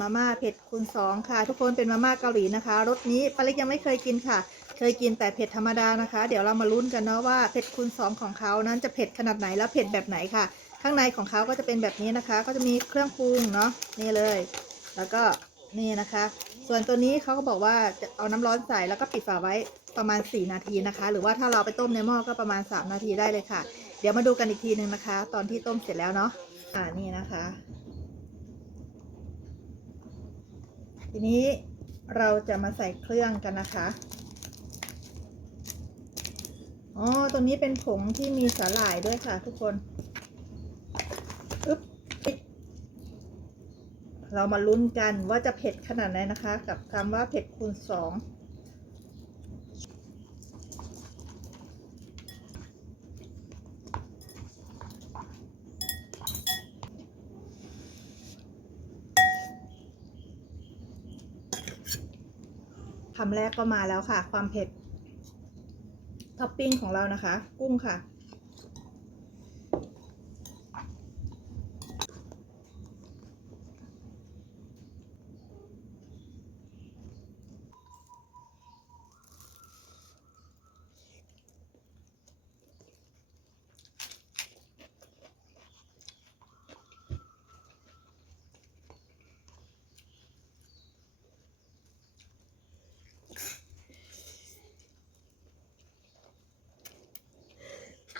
มาม่าเผ็ดคูณสองค่ะ ทุกคนเป็นมาม่าเกาหลีนะคะรสนี้ป้าเล็กยังไม่เคยกินค่ะ เคยกินแต่เผ็ดธรรมดานะคะ เดี๋ยวเรามาลุ้นกันเนาะว่าเผ็ดคูณสองของเขานั้นจะเผ็ดขนาดไหนแล้วเผ็ดแบบไหนค่ะ ข้างในของเขาก็จะเป็นแบบนี้นะคะ ก็จะมีเครื่องปรุงเนาะนี่เลย แล้วก็นี่นะคะ ส่วนตัวนี้เขาก็บอกว่าจะเอาน้ำร้อนใส่แล้วก็ปิดฝาไว้ประมาณ 4 นาทีนะคะ หรือว่าถ้าเราไปต้มในหม้อก็ประมาณ 3 นาทีได้เลยค่ะ เดี๋ยวมาดูกันอีกทีหนึ่งนะคะ ตอนที่ต้มเสร็จแล้วเนาะอ่านี่นะคะ ทีนี้เราจะมาใส่เครื่องกันนะคะ อ๋อ ตรงนี้เป็นผงที่มีสาหร่ายด้วยค่ะทุกคน อึ๊บเรามาลุ้นกันว่าจะเผ็ดขนาดไหนนะคะ กับคำว่าเผ็ดคูณสอง คำแรกก็มาแล้วค่ะ ความเผ็ดท็อปปิ้งของเรานะคะ กุ้งค่ะ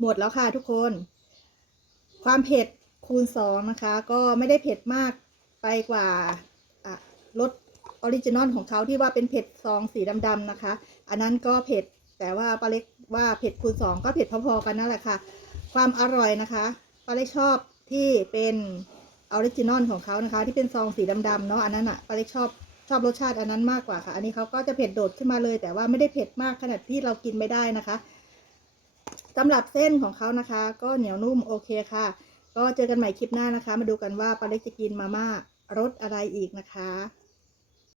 หมดแล้วค่ะทุกคน ความเผ็ดคูณสองนะคะ ก็ไม่ได้เผ็ดมากไปกว่ารสออริจินอลของเขาที่ว่าเป็นเผ็ดซองสีดำๆนะคะ อันนั้นก็เผ็ดแต่ว่าป้าเล็กว่าเผ็ดคูณสองก็เผ็ดพอๆกันนั่นแหละค่ะ ความอร่อยนะคะป้าเล็กชอบที่เป็นออริจินอลของเขานะคะ ที่เป็นซองสีดำๆเนาะอันนั้นอะป้าเล็กชอบชอบรสชาติอันนั้นมากกว่าค่ะ อันนี้เขาก็จะเผ็ดโดดขึ้นมาเลย แต่ว่าไม่ได้เผ็ดมากขนาดที่เรากินไม่ได้นะคะ สำหรับเส้นของเขานะคะ ก็เหนียวนุ่มโอเคค่ะ ก็เจอกันใหม่คลิปหน้านะคะ มาดูกันว่าปาเล็กจะกินมาม่ารสอะไรอีกนะคะ